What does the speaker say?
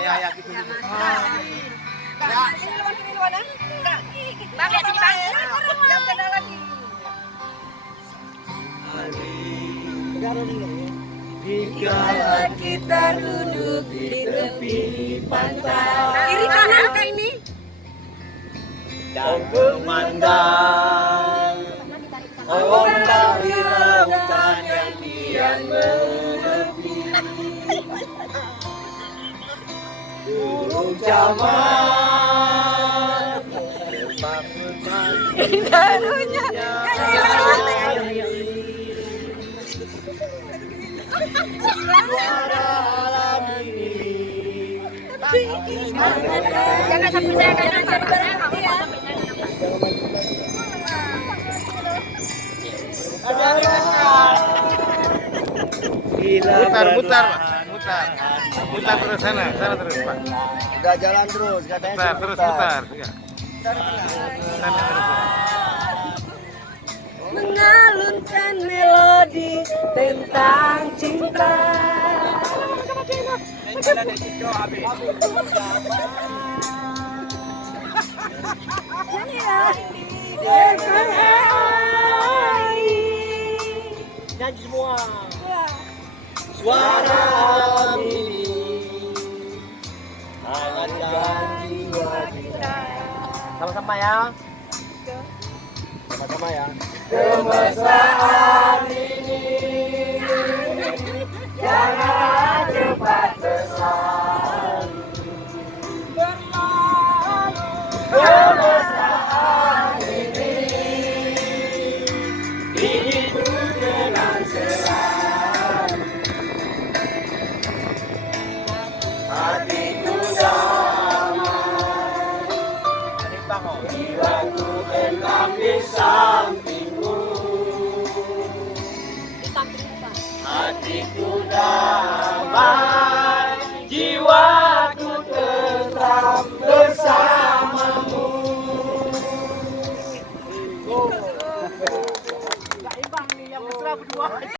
ya gitu. Bang, lihat sini bang. Yang kena lagi. Dikala kita duduk di tepi pantai, Kiri kanan kayak ini. dan memandang ombak di lautan yang kian menepi. Burung camar terbang Darunya. suara alam ini. Jangan sampai saya kanan bareng-bareng. Mutar terus sana terus Pak. Udah jalan terus, katanya Mutar. Ya. Sana terus. Mengalunkan melodi tentang cinta. Nyanyi semua. Suara alam ini hangatkan jiwa kita. Sama-sama ya. Sama-sama ya. Kemesraan ini jangan cepat berlalu. Kemesraan ini hidup dengan selalu. Hatiku damai, jiwaku tenang di sampingmu. Hatiku damai.